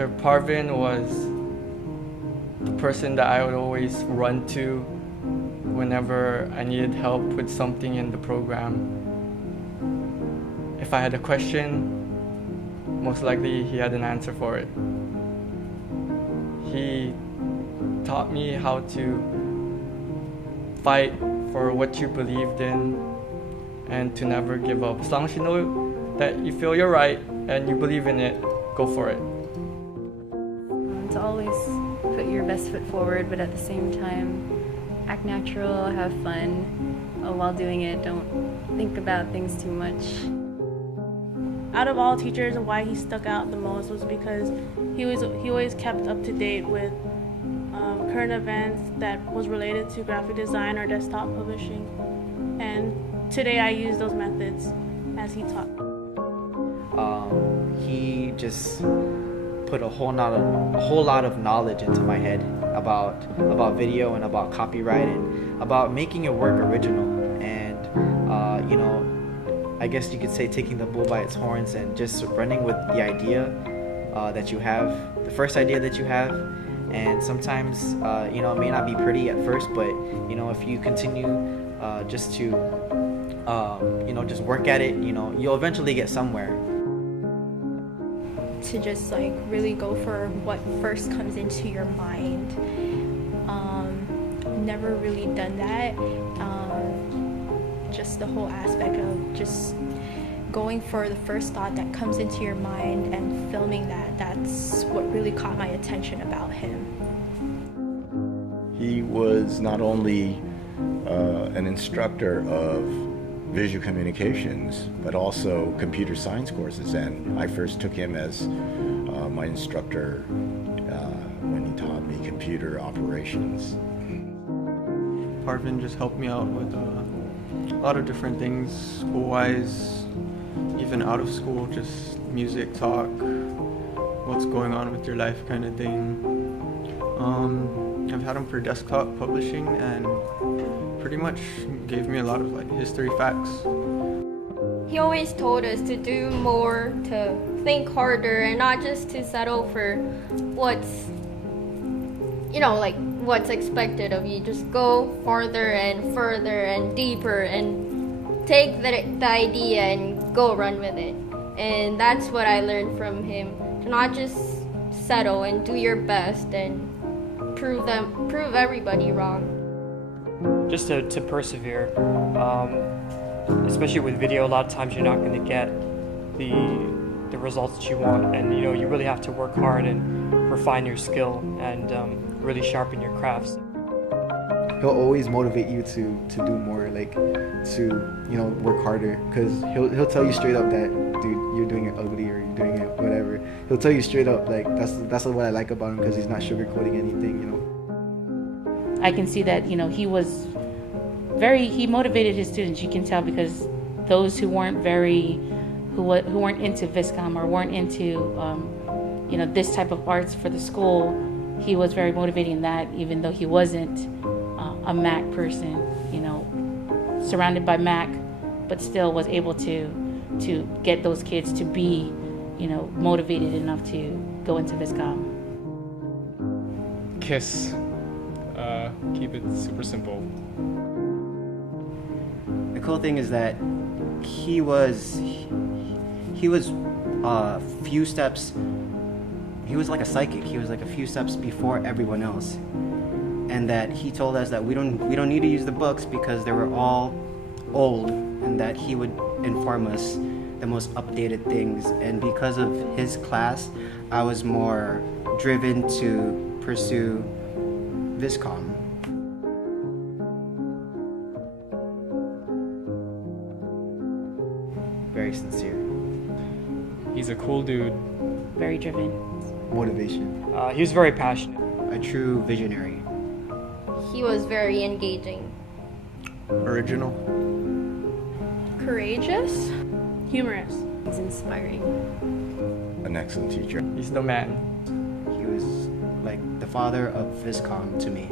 Mr. Parvin was the person that I would always run to whenever I needed help with something in the program. If I had a question, most likely he had an answer for it. He taught me how to fight for what you believed in and to never give up. As long as you know that you feel you're right and you believe in it, go for it. To always put your best foot forward, but at the same time, act natural, have fun while doing it. Don't think about things too much. Out of all teachers, why he stuck out the most was because he always kept up to date with current events that was related to graphic design or desktop publishing. And today I use those methods as he taught. He just put a whole lot of knowledge into my head about video and about copyright and about making your work original. And I guess you could say taking the bull by its horns and just running with the idea that you have, the first idea that you have. And sometimes it may not be pretty at first, but if you continue just to just work at it, you'll eventually get somewhere. To just like really go for what first comes into your mind. Never really done that. Just the whole aspect of just going for the first thought that comes into your mind and filming that's what really caught my attention about him. He was not only an instructor of visual communications, but also computer science courses, and I first took him as my instructor when he taught me computer operations. Parvin just helped me out with a lot of different things, school-wise, even out of school, just music talk, what's going on with your life kind of thing. I've had him for desktop publishing and pretty much gave me a lot of history facts. He always told us to do more, to think harder, and not just to settle for what's expected of you. Just go farther and further and deeper and take the idea and go run with it. And that's what I learned from him, to not just settle and do your best and prove everybody wrong. Just to persevere, especially with video. A lot of times you're not going to get the results that you want, and you really have to work hard and refine your skill and really sharpen your crafts. He'll always motivate you to do more, to work harder, because he'll tell you straight up that, dude, you're doing it ugly or you're doing it whatever. He'll tell you straight up, that's what I like about him, because he's not sugarcoating anything. I can see that he motivated his students. You can tell, because those who weren't into Viscom or weren't into this type of arts for the school, he was very motivating in that, even though he wasn't a Mac person, surrounded by Mac, but still was able to get those kids to be motivated enough to go into Viscom. KISS. Keep it super simple. The cool thing is that he was few steps. He was like a psychic. He was like a few steps before everyone else, and that he told us that we don't need to use the books because they were all old, and that he would inform us the most updated things. And because of his class, I was more driven to pursue Viscom. Very sincere. He's a cool dude. Very driven. Motivation. He was very passionate. A true visionary. He was very engaging. Original. Courageous. Humorous. He's inspiring. An excellent teacher. He's the man. He was like the father of Viscom to me.